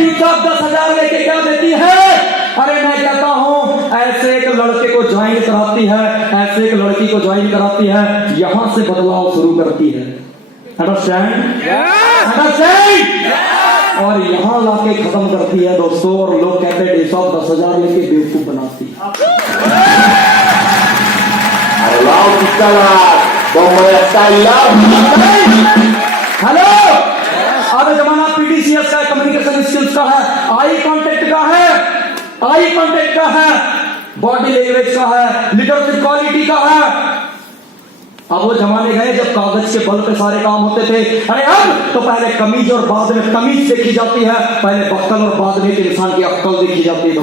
ड्यूसॉक 10,000 लेके क्या देती है? अरे मैं कहता हूं ऐसे एक लड़के को ज्वाइन कराती है, ऐसे एक लड़की को ज्वाइन कराती है, यहां से बदलाव शुरू करती है। अंडरस्टैंड? अंडरस्टैंड? और यहां लाके खत्म करती है दोस्तों। और लोग कहते हैं ड्यूसॉक 10,000 लेके बेवकूफ बनाती है। हेलो, अब जमाना पीडीसीएस का, कम्युनिकेशन स्किल्स का है, आई कांटेक्ट का है, आई कांटेक्ट का है, बॉडी लैंग्वेज का है, लीडरशिप क्वालिटी का है। अब वो जमाने गए जब कागज के बल पे सारे काम होते थे। अरे अब तो पहले कमीज और बाद में तमीज देखी जाती है, पहले बक्कल और बाद में इंसान की अक्कल देखी जाती है।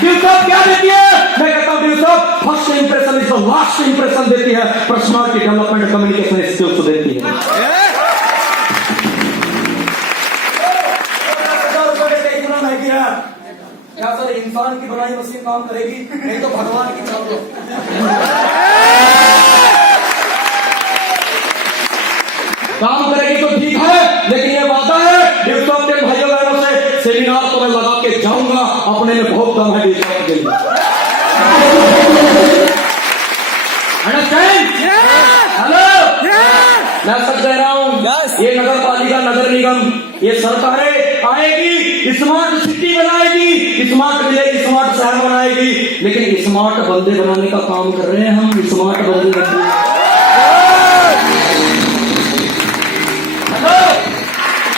ड्यूसॉक क्या देती है? मैं कहता हूं ड्यूसॉक first impression is the last impression देती है, पर्सनालिटी डेवलपमेंट कम्युनिकेशन स्किल्स देती है। 10,000 रुपए का कई गुना महंगी है। क्या सर इंसान की बनाई मशीन काम करेगी? नहीं तो भगवान की छाप लो। काम करेगी तो ठीक है, लेकिन ये वादा है ड्यूसॉक के भाइयों बहनों से, सेमिनार तो मैं लगा के जाऊंगा, अपने में बहुत दम है ड्यूसॉक के लिए। हेलो, मैं सच कह रहा हूं, ये नगर पालिका, नगर निगम, ये सरकारें आएगी, स्मार्ट सिटी बनाएगी, स्मार्ट विलेज, स्मार्ट शहर बनाएगी, लेकिन स्मार्ट बंदे बनाने का काम कर रहे हैं हम। स्मार्ट बंदे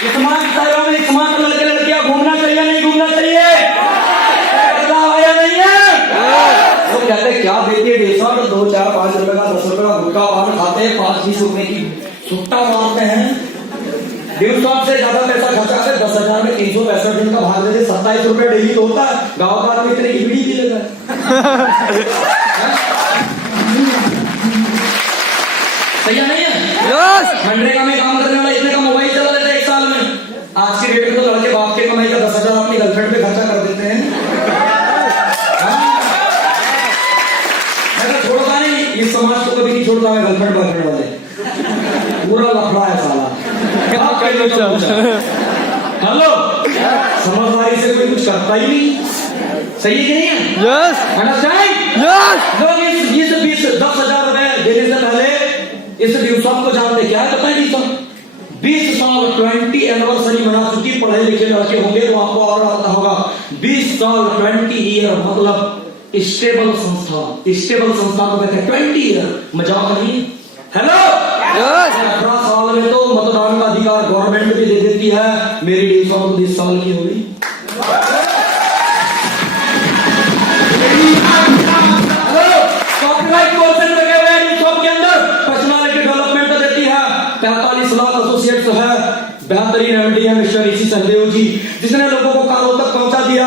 स्मार्ट शहरों में स्मार्ट लड़के लड़कियां घूमना चाहिए, नहीं घूमना चाहिए? बदलाव आया नहीं है? वो कहते क्या देती है ड्यूसॉक? 2, 4, 5 रुपए का, 10 रुपए का गुटखा पान खाते हैं, 5-20 रुपए की सुट्टा मारते हैं। ड्यूसॉक से ज्यादा पैसा खर्चाते, 10,000 में 365 दिन का भाग देते, 27 रुपए डेली तो होता है। गाँव का आदमी इतने की बीड़ी पी लेता है। सही नहीं है? मनरेगा में काम करने वाला इतने का मोबाइल चला लेता है एक साल में। आज की डेट में तो लड़के बाप के कमाई का 10,000 अपनी गर्लफ्रेंड पे खर्चा कर देते हैं। मैं छोड़ता नहीं, इस समाज को कभी नहीं छोड़ता मैं। गर्लफ्रेंड बॉयफ्रेंड वाले पूरा लफड़ा है साला। हेलो, समझदारी से कोई कुछ करता ही नहीं। सही है कि नहीं है? लोग इस 10,000 रुपए देने से पहले इस ड्यूसॉक को जानते क्या है? पता है ड्यूसॉक 20 साल 20 एनिवर्सरी मना चुकी। पढ़े लिखे लड़के होंगे तो आपको और आता होगा। 20 साल 20 ईयर मतलब स्टेबल संस्था। स्टेबल संस्था को कहते हैं 20 ईयर, मजाक नहीं। हेलो, 18 साल में तो मतदान का अधिकार गवर्नमेंट भी दे देती है। मेरी ड्यूसॉक 20 साल की हो गई। कॉपीराइट क्वेश्चन लगे हुए हैं ड्यूसॉक के अंदर। पर्सनालिटी डेवलपमेंट देती है, 45 लाख एसोसिएट्स है। बेहतरीन एमडी है मिस्टर ऋषि सहदेव जी, जिसने लोगों को कारों तक पहुंचा दिया,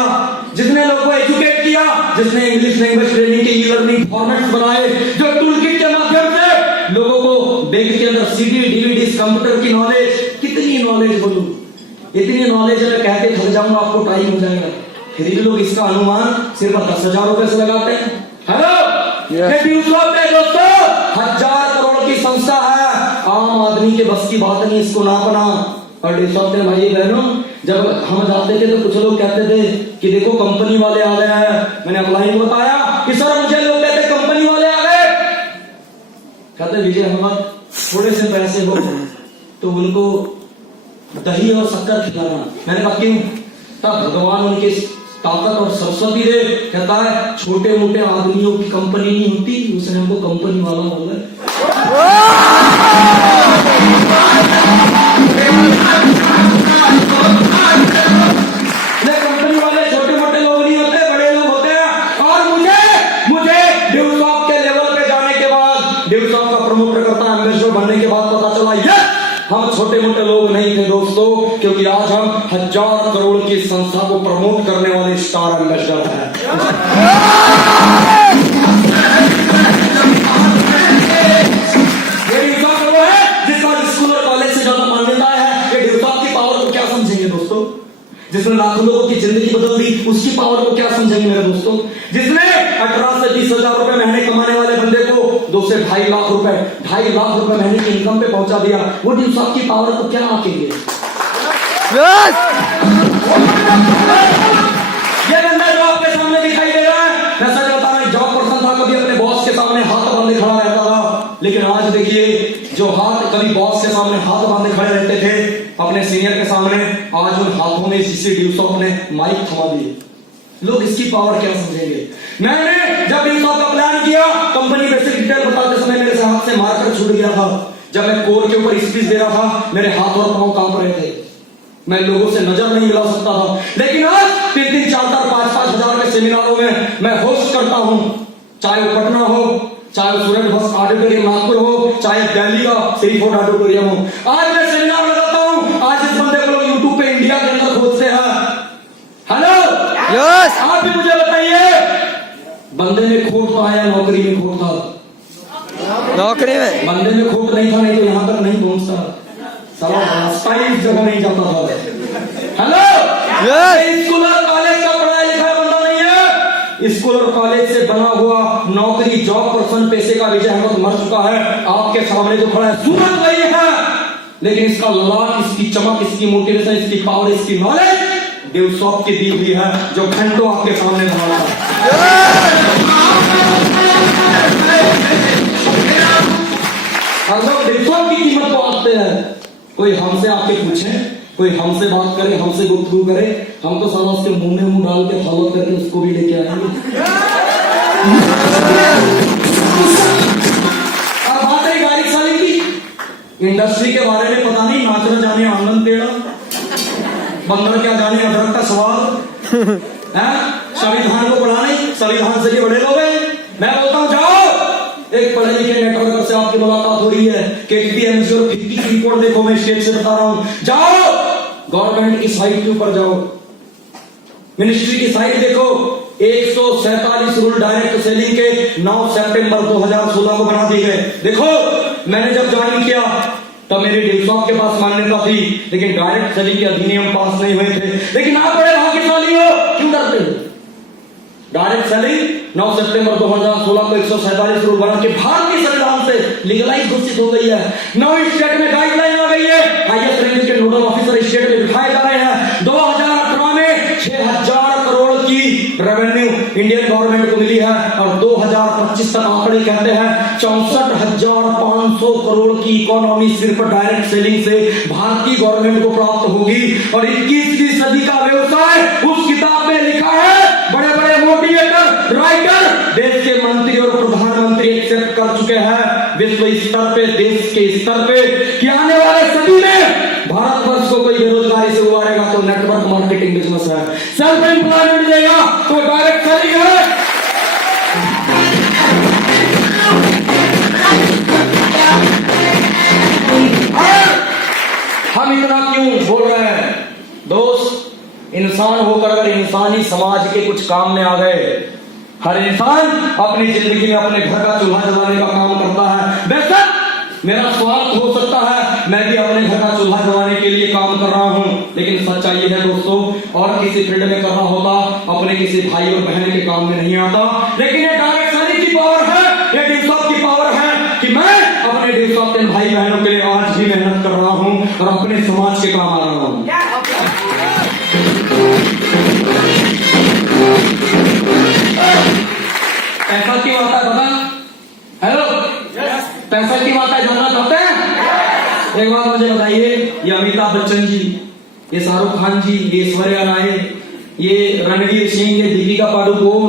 जिसने लोगों को एजुकेट किया, जिसने इंग्लिश लैंग्वेज ट्रेनिंग के ई लर्निंग फॉर्मेट्स बनाए, जो टूल किट के माध्यम से लोगों को बैंक के अंदर सीडी डीवीडी कंप्यूटर की नॉलेज, कितनी नॉलेज बोलूं, इतनी नॉलेज मैं कह के थक जाऊंगा, आपको टाइम हो जाएगा। फिर भी लोग इसका अनुमान सिर्फ 10,000 रुपए से लगाते हैं। हेलो, ड्यूसॉक है दोस्तों 1000 करोड़ की संस्था है, आम आदमी के बस की बात नहीं इसको नापना। और ड्यूसॉक के भाई बहनों, जब हम जाते थे तो कुछ लोग कहते थे कि देखो कंपनी वाले आ गए हैं। मैंने अप्लाई को बताया कि सर मुझे लोग कहते कंपनी वाले आ गए। कहते विजय अहमद थोड़े से पैसे हो तो उनको दही और शक्कर खिलाना। मैंने कहा क्यों? तब भगवान उनके ताकत और सरस्वती दे। कहता है छोटे मोटे आदमियों की कंपनी नहीं होती, उसने हमको कंपनी वाला बोला। कंपनी वाले छोटे मोटे लोग नहीं होते, बड़े लोग होते हैं। और मुझे ड्यूसॉक के लेवल पे जाने के बाद, ड्यूसॉक का प्रमोटर करता एम्बेसडर बनने के बाद पता चला ये हम छोटे मोटे लोग नहीं थे दोस्तों, क्योंकि आज हम 1000 करोड़ की संस्था को प्रमोट करने वाले स्टार एम्बेसडर हैं। ये ड्यूसॉक वो है जिसका स्कूल और कॉलेज से ज्यादा मान्यता है। ये ड्यूसॉक की पावर को क्या समझेंगे दोस्तों? जिसने लाखों लोगों की जिंदगी बदल दी, उसकी पावर को क्या समझेंगे मेरे दोस्तों? जिसने 18 से 20 हजार रुपए महीने कमाने वाले बंदे को 2 उसे 2.5 लाख रुपए महीने की इनकम पे पहुंचा दिया। वो ड्यूस ऑफ की पावर को क्या आकेंगे? ये बंदा जो आपके सामने दिखाई दे रहा है, मैं सच बता रहा हूं, जॉब पर्सन था, कभी अपने बॉस के सामने हाथ बांधे खड़ा रहता था, लेकिन आज देखिए जो हाथ कभी बॉस के सामने हाथ बांधे खड़े रहते थे अपने सीनियर के सामने, आज उन हाथों में इसी ड्यूस ऑफ ने माइक थमा दिए। लोग इसकी पावर क्या समझेंगे? मैंने जब ड्यूस ऑफ का प्लान किया, कंपनी बेसिक डिटेल बताते समय मेरे हाथ से मार्कर छूट गया था। जब मैं कोर के ऊपर स्पीच दे रहा था, मेरे हाथ और पांव कांप रहे थे, मैं लोगों से नजर नहीं मिला सकता था। लेकिन आज 3-3, 4-4, 5-5 हजार के सेमिनारों में मैं होस्ट करता हूं, चाहे वो पटना हो, चाहे वो सूरज बस ऑडिटोरियम नागपुर हो, चाहे दिल्ली का श्री फोर्ट ऑडिटोरियम हो। आज मैं सेमिनार लगाता हूं। आज इस बंदे को लोग यूट्यूब पे इंडिया के अंदर खोजते हैं। हेलो, यस, आप भी मुझे बताइए, बंदे में खोट तो आया, नौकरी में खोट था? नौकरी में बंदे में खोट नहीं था, नहीं तो यहां तक नहीं पहुंचता, साला रास्ता ही इस जगह नहीं जाता था। हेलो, स्कूल और कॉलेज का पढ़ाया लिखा बंदा नहीं है। स्कूल और कॉलेज से बना हुआ नौकरी, जॉब पर्सन, पैसे का विजय अहमद मर चुका है। आपके सामने जो खड़ा है सूरत वही है, लेकिन इसका लाट, इसकी चमक, इसकी मोटिवेशन, इसकी पावर, इसकी नॉलेज ड्यूसॉफ की दी हुई है, जो घंटों आपके सामने खड़ा है। हम लोग ड्यूसॉफ की कीमत को आते हैं। कोई हमसे आके पूछे, कोई हमसे बात करे, हमसे गुफ्तगू करे, हम तो साला उसके मुंह में मुंह डाल के फॉलो करके उसको भी लेके आएंगे। अब बात है गाड़ी साली की। इंडस्ट्री के बारे में पता नहीं, नाचना जाने आंगन टेढ़ा, बंदर क्या जाने अदरक का स्वाद है, संविधान को पढ़ा नहीं, संविधान से भी बड़े लोग हैं। मैं बोलता हूं जाओ, एक पढ़े लिखे नेटवर्कर से आपकी मुलाकात हो रही है, केटीएमसी और फिक्की की रिपोर्ट देखो, मैं स्टेट से बता रहा हूं, जाओ गवर्नमेंट की साइट के ऊपर जाओ, मिनिस्ट्री की साइट देखो, 147 रूल डायरेक्ट सेलिंग के 9 सितंबर 2016 को बना दिए गए। देखो, मैंने जब ज्वाइन किया तब मेरे ड्यूसॉफ के पास मान्यता थी, लेकिन डायरेक्ट सेलिंग के अधिनियम पास नहीं हुए थे। लेकिन आप बड़े भाग्यशाली हो, क्यों डरते हो? डायरेक्ट सेलिंग 9 सितंबर 2016 को 147 रूल बना के भारतीय संविधान से लीगलाइज घोषित हो गई है। 9 स्टेट में गाइडलाइन आ गई है, आईएएस रेंज के नोडल ऑफिसर स्टेट में दिखाए जा रहे हैं। 2018 में 6000 करोड़ की रेवेन्यू इंडियन गवर्नमेंट को मिली है, और 2025 तक आंकड़े कहते हैं 64,500 करोड़ की इकोनॉमी सिर्फ डायरेक्ट सेलिंग से भारतीय गवर्नमेंट को प्राप्त होगी। और 21वीं सदी का व्यवसाय उस किताब में लिखा है, बड़े बड़े मोटिवेटर, राइटर, देश के मंत्री और प्रधानमंत्री एक्सेप्ट कर चुके हैं विश्व स्तर पे, देश के स्तर पे, कि आने वाले सदी में भारतवर्ष को कोई बेरोजगारी से उबारेगा तो नेटवर्क मार्केटिंग बिजनेस है, सेल्फ एम्प्लॉयमेंट देगा तो डायरेक्ट सेलिंग है। हम इतना क्यों बोल रहे हैं दोस्त? इंसान होकर अगर इंसानी समाज के कुछ काम में आ गए, हर इंसान अपनी जिंदगी में अपने घर का चूल्हा जलाने का काम करता है। बेशक मेरा स्वार्थ हो सकता है, मैं भी अपने घर का चूल्हा जलाने के लिए काम कर रहा हूं, लेकिन सच्चाई ये है दोस्तों, और किसी फील्ड में करना होता, अपने किसी भाई और बहन के काम में नहीं आता। लेकिन ये डायरेक्ट सेलिंग की पावर है, ये ड्यूसॉफ की पावर है कि मैं अपने ड्यूसॉफ के भाई बहनों के लिए आज भी मेहनत कर रहा हूं और अपने समाज के काम आ रहा हूं। पैसा क्यों आता है पता? हेलो, पैसा क्यों आता है जानना चाहते हैं? एक बात मुझे बताइए, ये अमिताभ बच्चन जी, ये शाहरुख खान जी, ये ऐश्वर्या राय, ये रणवीर सिंह, ये दीपिका पादुकोण,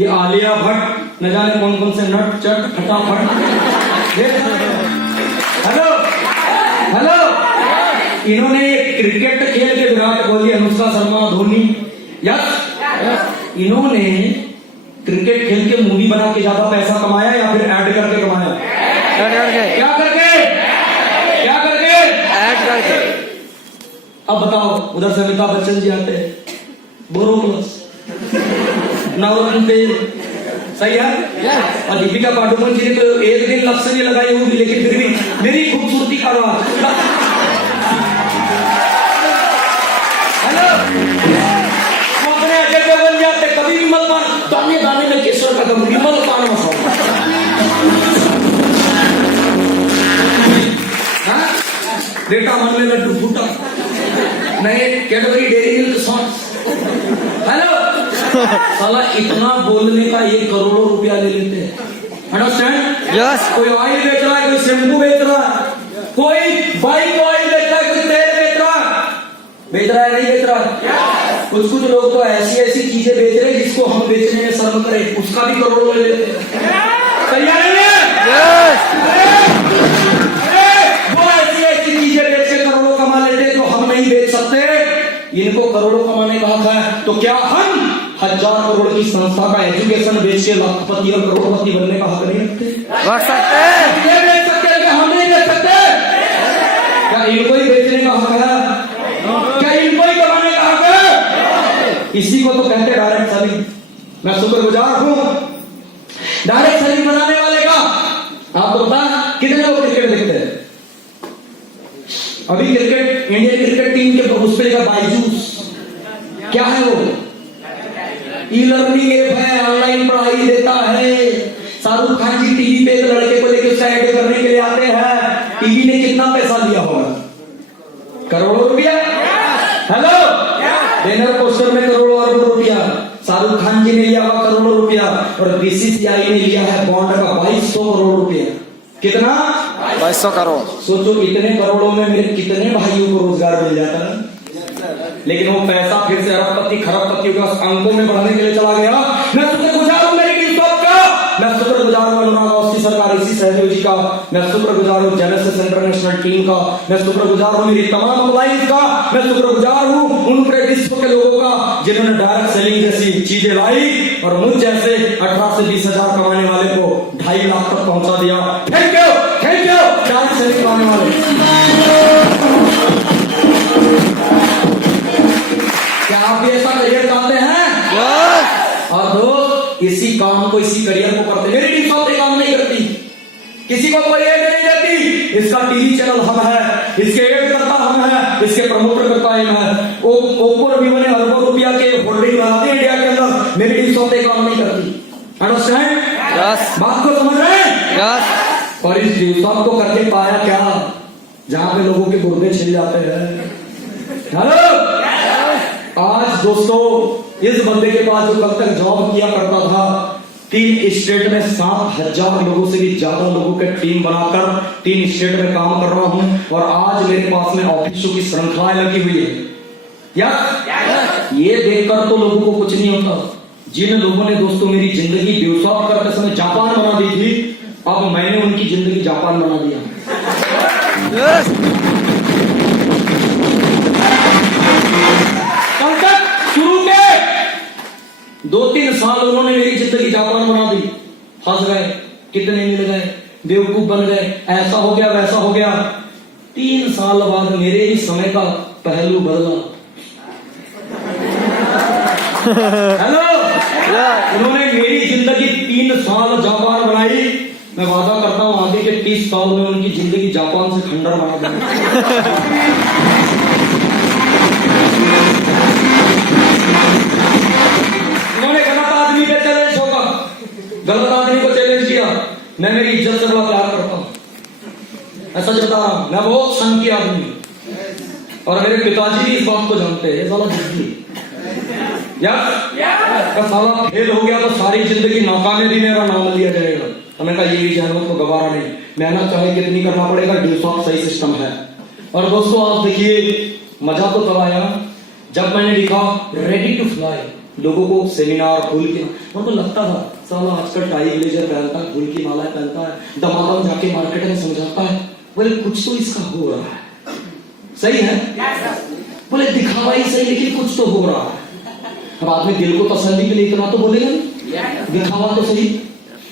ये आलिया भट्ट, न जाने कौन कौन से नट चट फटाफट, हेलो हेलो, इन्होंने क्रिकेट खेल के विराट कोहली, अनुष्का शर्मा, धोनी, यस, इन्होंने क्रिकेट खेल के मूवी बना के ज्यादा पैसा कमाया या फिर ऐड करके कमाया? क्या करके? क्या करके? ऐड करके। अब बताओ, उधर से अमिताभ बच्चन जी आते हैं, बोरो प्लस, नवरत्न तेल, सही है? और दीपिका पादुकोण जी ने तो एक दिन लक्ष्य नहीं लगाई होगी, लेकिन फिर भी मेरी खूबसूरती का हेलो, वो अपने अजय बन जाते, कभी विमल पान दाने दाने में केसर का विमल पान मसाला। बेटा मन में लड्डू फूटा, नए Cadbury dairy milk sauce. Hello, साला इतना बोलने का ये करोड़ों रुपया ले लेते हैं। अंडरस्टैंड? यस। कोई ऑयल बेच रहा है, कोई शैम्पू बेच रहा है, कोई बाइक ऑयल बेच रहा है, कोई तेल बेच रहा है नहीं बेच रहा? कुछ कुछ लोग तो ऐसी ऐसी चीजें बेच रहे हैं जिसको हम बेचने में शर्म करें, उसका भी करोड़ों ले लेते हैं। तैयार है? वो ऐसी ऐसी चीजें बेच के करोड़ों कमा लेते हैं जो हम नहीं बेच सकते। इनको करोड़ों कमाने का हक है, तो क्या हम 1000 करोड़ की संस्था का एजुकेशन बेच के लाखपति और करोड़पति बनने का हक नहीं रखते? रख सकते हैं। ये बेच सकते हैं, हम नहीं बेच सकते? क्या इनको ही बेचने का हक है? क्या इनको ही कमाने का हक है? इसी को तो कहते हैं डायरेक्ट सेलिंग। मैं शुक्रगुजार हूं डायरेक्ट सेलिंग बनाने वाले का। आपको पता है कितने लोग क्रिकेट देखते हैं? अभी क्रिकेट, इंडियन क्रिकेट टीम के उस पर लिखा बायजूस। क्या है वो? ई लर्निंग ऐप है, ऑनलाइन पढ़ाई देता है। शाहरुख खान जी टीवी पे एक लड़के को लेकर उसका ऐड करने के लिए आते हैं। टीवी ने कितना पैसा दिया होगा? करोड़ों रुपया। हेलो, बैनर पोस्टर में करोड़ों अरबों रुपया। शाहरुख खान जी ने लिया हुआ करोड़ों रुपया और बीसीसीआई ने लिया है बॉन्ड का 2200 करोड़ रुपया। कितना? 2200 करोड़। सोचो इतने करोड़ों में मेरे कितने भाइयों को रोजगार मिल जाता है। लेकिन वो पैसा फिर से अरबपति खरबपति का अंकों में बढ़ाने के लिए चला गया। मैं शुक्रगुजार हूं मेरी टीम का, मैं शुक्रगुजार हूं अनुराग अवस्थी सरकार इसी सहदेव जी का, मैं शुक्रगुजार हूं जेनेसिस इंटरनेशनल टीम का, मैं शुक्रगुजार हूं मेरी तमाम अप्लाइज का, मैं शुक्रगुजार हूं उन पूरे विश्व के लोगों का जिन्होंने डायरेक्ट सेलिंग जैसी चीजें लाई और मुझ जैसे 18 से 20 हजार कमाने वाले को 2.5 लाख तक पहुंचा दिया। थैंक यू डायरेक्ट सेलिंग कमाने वाले। क्या आप भी ऐसा करियर चाहते हैं? और दोस्त इसी काम को, इसी करियर को करते। मेरी टीम सौते काम नहीं करती, किसी को कोई एड नहीं देती। इसका टीवी चैनल हम है, इसके एड करता हम है, इसके प्रमोटर करता हम है। ओप्पो वीवो ने अरबों रुपया के होल्डिंग बनाते हैं इंडिया के अंदर। मेरी टीम सौते काम नहीं करती। अंडरस्टैंड? यस। बात को समझ रहे हैं? यस। और इस दिवस को करके पाया क्या? जहां पे लोगों के गुर्दे छिल जाते हैं। हेलो, आज दोस्तों इस बंदे के पास जो कल तक जॉब किया करता था, 3 स्टेट में 7000 लोगों से भी ज्यादा लोगों के टीम बनाकर 3 स्टेट में काम कर रहा हूं और आज मेरे पास में ऑफिसों की श्रृंखलाएं लगी हुई है। ये देखकर तो लोगों को कुछ नहीं होता। जिन लोगों ने दोस्तों मेरी जिंदगी बेवसात करते समय जापान बना दी थी, अब मैंने उनकी जिंदगी जापान बना दिया। कल तक शुरू के 2-3 साल उन्होंने मेरी जिंदगी जापान बना दी। फंस गए, कितने मिल गए, बेवकूफ बन गए, ऐसा हो गया वैसा हो गया। 3 साल बाद मेरे ही समय का पहलू बदला। हेलो, उन्होंने मेरी जिंदगी 3 साल जापान बनाई। मैं वादा करता हूं आगे के 30 साल में उनकी जिंदगी जापान से खंडर बना देंगे। उन्होंने गलत आदमी पे चैलेंज होगा, गलत आदमी को चैलेंज किया। मैं मेरी इज्जत से बड़ा प्यार करता हूं, ऐसा बता रहा हूं। मैं बहुत शांति आदमी और मेरे पिताजी भी इस बात को जानते हैं। साला जिद्दी यार साला फेल हो गया तो सारी जिंदगी नाकामी भी मेरा नाम लिया जाएगा। तो मैंने कहा ये भी जहमत को गवारा नहीं, मेहनत चाहे कितनी करना पड़ेगा, ड्यूसॉफ सही सिस्टम है। और दोस्तों आप देखिए मजा तो तब आया जब मैंने लिखा रेडी टू फ्लाई। लोगों को सेमिनार फूल की, उनको लगता था साला आजकल टाई ब्लेजर पहनता है, फूल की माला पहनता है, दमादम जाके मार्केट में समझाता है। बोले कुछ तो इसका हो रहा है, सही है? बोले दिखावा ही सही लेकिन कुछ तो हो रहा है। अब आदमी दिल को तसल्ली के लिए इतना तो बोलेगा नहीं, दिखावा तो सही।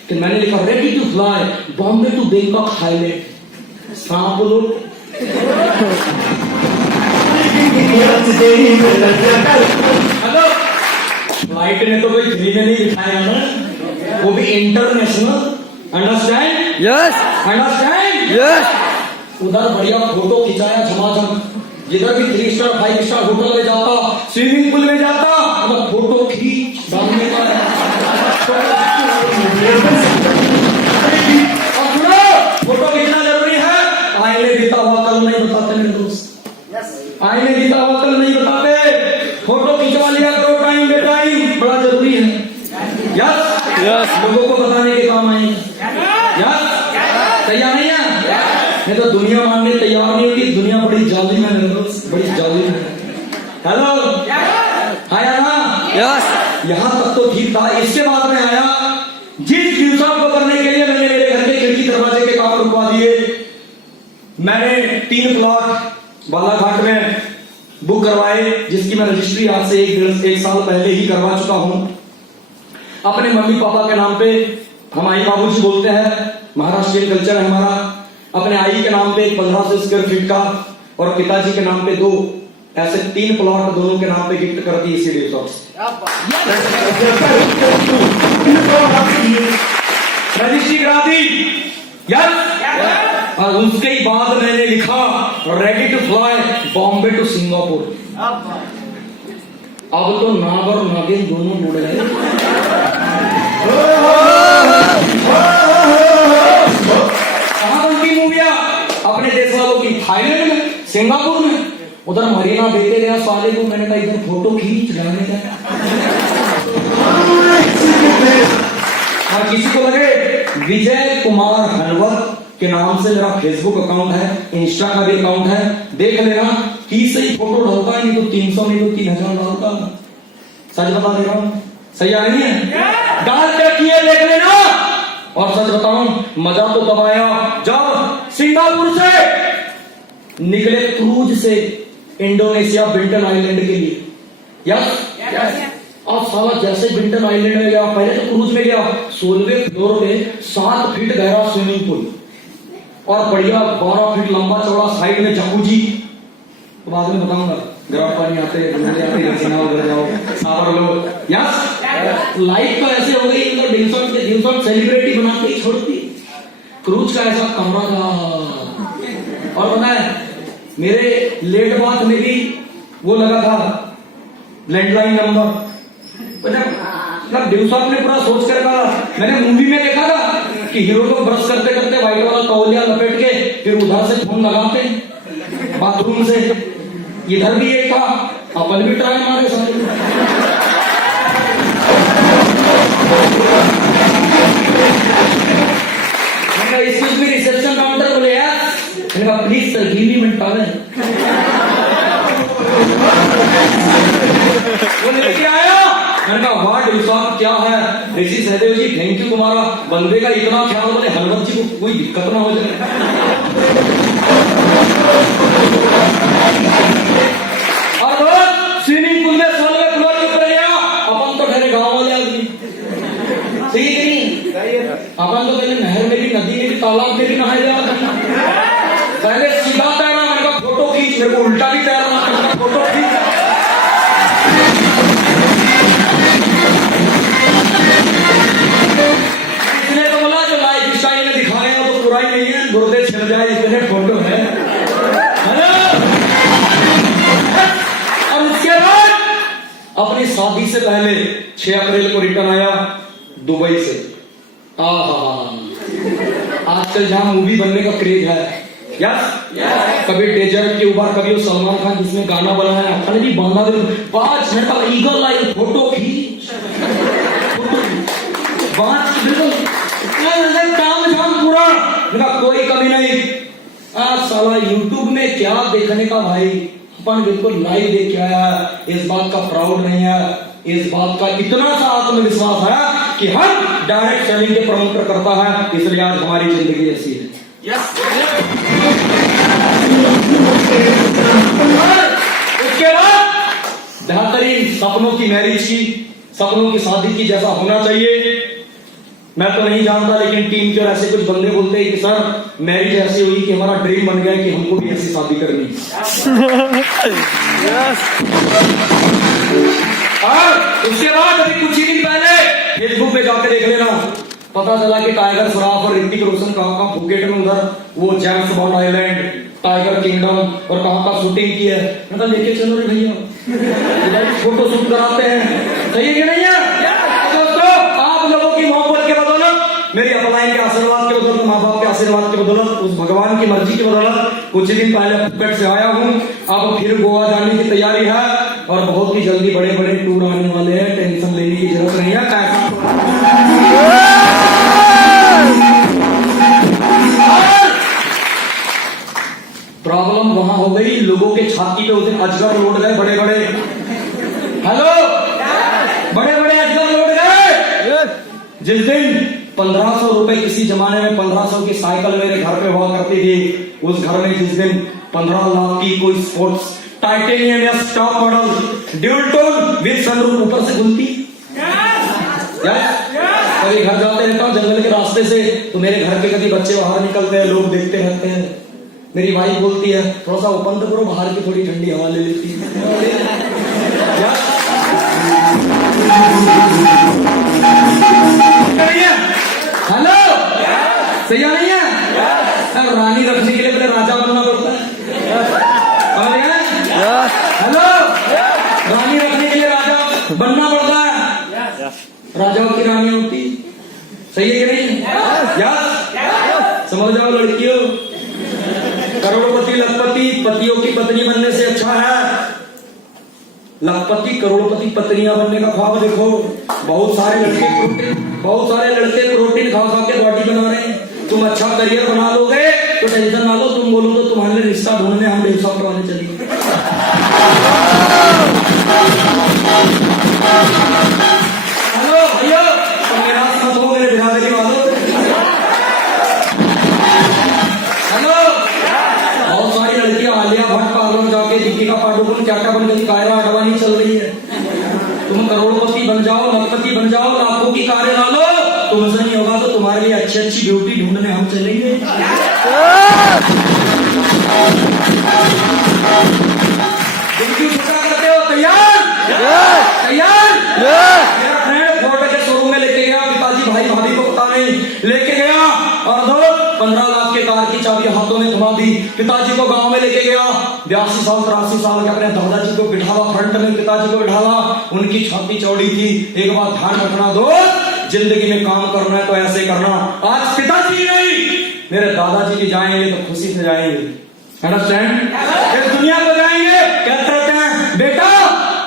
कि मैंने लिखा ready to fly Bombay to Bangkok highland. सांप बोलो हेलो, फ्लाइट ने तो कोई फ्री में नहीं दिखाया ना, वो भी international. Understand? Yes. Understand? Yes. उधर बढ़िया फोटो खिंचाया झमाझम, जिधर भी 3 स्टार 5 स्टार होटल में जाता, स्विमिंग पूल में जाता, मतलब फोटो खींच डालने का। फोटो खींचना जरूरी है, आईने बीता हुआ कल नहीं बताते मेरे को। आईने की ताकत नहीं बताते, फोटो खिंचवा लिया करो टाइम बे टाइम, बड़ा जरूरी है। यस लोगों को बताने के काम आएंगे। यस तैयार नहीं है? नहीं तो दुनिया मानने तैयार नहीं होती। दुनिया बड़ी जालिम है मेरे दोस्त, बड़ी जालिम है। हेलो आया ना? यस यहाँ तक तो ठीक था। इसके बाद में आया जिस दिवसा को करने के लिए मैंने मेरे घर के खिड़की दरवाजे के काम रुकवा दिए। मैंने 3 प्लॉट बालाघाट में बुक करवाए, जिसकी मैं रजिस्ट्री आज से एक साल पहले ही करवा चुका हूं अपने मम्मी पापा के नाम पे। हम आई बाबूजी बोलते हैं, महाराष्ट्रियन कल्चर है हमारा। अपने आई के नाम पे 1500 स्क्वायर फीट का और पिताजी के नाम पे 2, ऐसे 3 प्लॉट दोनों के नाम पे गिफ्ट कर दिए इसी रिसोर्ट से। रजिस्ट्री करा दी। यस और उसके ही बाद मैंने लिखा ready to fly Bombay to Singapore. अब तो नाग और नागिन दोनों मुड़ गए। कहां बनती मूवियां अपने देश वालों की? थाईलैंड में, सिंगापुर में। उधर मरीना देते गया साले को, मैंने कहा इधर फोटो खींच जाने का। और किसी को लगे विजय कुमार हलवत के नाम से मेरा फेसबुक अकाउंट है, इंस्टा का भी अकाउंट है, देख लेना। की सही फोटो डालता है, नहीं तो 300 नहीं तो 3000 डालता। सच बता दे रहा हूं, सही आ रही है? डाल के किए देख लेना। और सच बताऊं मजा तो तब आया जब सिंगापुर से निकले क्रूज से इंडोनेशिया बिंटन आइलैंड के लिए। यस और साला जैसे बिंटन आइलैंड में गया, पहले तो क्रूज में गया, 16वें फ्लोर पे 7 फीट गहरा स्विमिंग पूल और बढ़िया 12 फीट लंबा चौड़ा साइड में जकूजी। तो बाद में बताऊंगा, गर्म पानी आते सावर लोग। यस लाइफ तो ऐसे हो गई, इनको दिलसों सेलिब्रिटी बना के छोड़ती। क्रूज का ऐसा कमरा था। और पता है मेरे लेट बाथ में भी वो लगा था लैंडलाइन नंबर। दिवसों ने पूरा सोच कर कहा, मैंने मूवी में देखा था कि हीरो लोग ब्रश करते करते व्हाइट वाला तौलिया लपेट के फिर उधर से फोन लगाते बाथरूम से। इधर भी एक था, अपन भी ट्राई मारे सारे। इसमें भी रिसेप्शन काउंटर बोले यार, please sir give me minute towel. वो लेके आया, मैंने कहा वाह दिलसाद क्या है। ऋषि सहदेव जी थैंक यू, तुम्हारा बंदे का इतना ख्याल। बोले हलवत जी को कोई दिक्कत ना हो जाए। और स्विमिंग पूल में 16वें फ्लोर के ऊपर गया। अपन तो ठहरे गांव वाले आदमी, सही नहीं? अपन तो पहले नहर में भी, नदी में भी, तालाब में भी नहाए जावा करना। पहले सीधा तैरना, मैंने कहा फोटो खींच। मेरे को उल्टा भी तैरना, फोटो खींच। इसने तो बोला जो लाइफ स्टाइल में दिखाए वो तो बुराई नहीं है, गुर्दे छिल जाए इसमें फोटो है ना? और उसके बाद अपनी शादी से पहले 6 अप्रैल को रिटर्न आया दुबई से। आजकल जहां मूवी बनने का क्रेज है, यस कभी डेजर्ट के ऊपर, कभी वो सलमान खान जिसमें गाना बनाया, अरे भी बांग्लादेश 5 मिनट का ईगल लाइन फोटो खींच, 5 बिल्कुल काम झाम पूरा, कोई कमी नहीं। साला यूट्यूब में क्या देखने का भाई, अपन बिल्कुल लाइव देख के आया। इस बात का प्राउड नहीं है, इस बात का इतना सा आत्मविश्वास है कि हम डायरेक्ट सेलिंग के प्रमोटर करता है, इसलिए आज हमारी जिंदगी ऐसी है। उसके बाद बेहतरीन सपनों की मैरिज की, सपनों की शादी की जैसा होना चाहिए। मैं तो नहीं जानता, लेकिन टीम के ऐसे कुछ बंदे बोलते हैं कि सर मैरिज ऐसी हुई कि हमारा ड्रीम बन गया कि हमको भी ऐसी शादी करनी। और उसके बाद अभी कुछ ही दिन पहले फेसबुक पे जाकर देख लेना, पता चला कि टाइगर श्रॉफ और ऋतिक रोशन कहाँ फुकेट में उधर वो James bond island, tiger kingdom और कहाँ का शूटिंग की है। मतलब लेके चलो रे भैया, फोटो शूट कराते हैं, सही है कि नहीं है? दोस्तों आप लोगों की मोहब्बत के बदौलत, मेरी अपलाइन के आशीर्वाद के बदौलत माँ बाप के आशीर्वाद की बदौलत, उस भगवान की मर्जी की बदौलत कुछ ही दिन पहले फुकेट से आया हूँ। अब फिर गोवा जाने की तैयारी है और बहुत ही जल्दी बड़े बड़े टूर आने वाले हैं, टेंशन लेने की जरूरत नहीं है। प्रॉब्लम वहां हो गई, लोगों के छाती पे उस दिन अजगर लौट गए बड़े बड़े। हेलो, बड़े बड़े अजगर लौट गए। जिस दिन 1500 रुपए, किसी जमाने में 1500 की साइकिल मेरे घर पे हुआ करती थी, उस घर में जिस दिन 15 लाख की कोई स्पोर्ट्स टाइटेनियम या top model dual tone with sunroof ऊपर से खुलती। कभी घर जाते रहता हूँ जंगल के रास्ते से, तो मेरे घर के कभी बच्चे बाहर निकलते हैं, लोग देखते रहते हैं। मेरी वाइफ बोलती है थोड़ा सा ओपन तो करो, बाहर की थोड़ी ठंडी हवा ले लेती है। हेलो, सही नहीं है? रानी रखने के लिए पहले राजा बनना पड़ता है। हेलो, रानी रखने के लिए राजा बनना पड़ता है, राजाओं की रानी होती। सही है कि नहीं? समझ जाओ लड़कियों, करोड़पति लखपति पतियों की पत्नी बनने से अच्छा है लखपति करोड़पति पत्नियां बनने का ख्वाब देखो। बहुत सारे लड़के प्रोटीन खा खा के बॉडी बना रहे हैं। तुम अच्छा करियर बना लोगे तो टेंशन ना लो, तुम बोलो तो तुम्हारे लिए रिश्ता ढूंढने हम 150 करवाने चलेंगे। हेलो भैया, मेरा मत हो, मेरे बिरादरी वालों। हेलो, बहुत सारी लड़कियां आलिया भट्ट पार्लर जाके, दीपिका पादुकोण क्या क्या बन गई, कायरा अडवाणी चल रही है। तुम करोड़पति बन जाओ, लखपति बन जाओ, लाखों की कारें ला लो, तुमसे नहीं होगा तो तुम्हारे लिए अच्छी अच्छी ब्यूटी ढूंढने हम चलेंगे। करते हो? तैयार? मेरा फ्रेंड फोर्ट के शोरूम में लेके गया, पिताजी भाई भाभी को पता नहीं, लेके गया और 15 लाख के कार की चाबी हाथों में थमा दी। पिताजी को गांव में लेके गया, 82 साल 83 साल के अपने दादाजी को बिठावा, फ्रंट में पिताजी को बिठावा। उनकी छाती चौड़ी थी। एक बात ध्यान रखना दोस्त, जिंदगी में काम करना है तो ऐसे करना। आज पिताजी नहीं, मेरे दादाजी भी जाएंगे तो खुशी से जाएंगे। अंडरस्टैंड? इस दुनिया को जाएंगे, कहते रहते हैं बेटा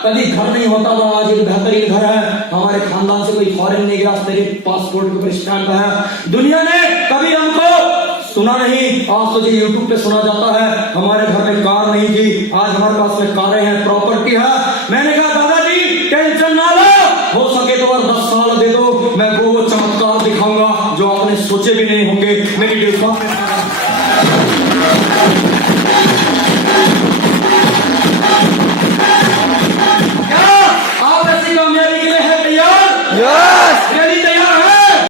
कभी घर नहीं होता तो आज एक बेहतरीन घर है, हमारे खानदान से कोई फॉरेन नहीं गया, तेरे पासपोर्ट के ऊपर स्टैंप है। दुनिया ने कभी हमको सुना नहीं, आज तो जो यूट्यूब पे सुना जाता है। हमारे घर में कार नहीं थी, आज हमारे पास में कारें हैं, प्रॉपर्टी है। मैंने कहा दादाजी टेंशन ना लो, हो सके तो और 10 साल दे दो, मैं वो चमत्कार दिखाऊंगा जो आपने सोचे भी नहीं होंगे। मेरी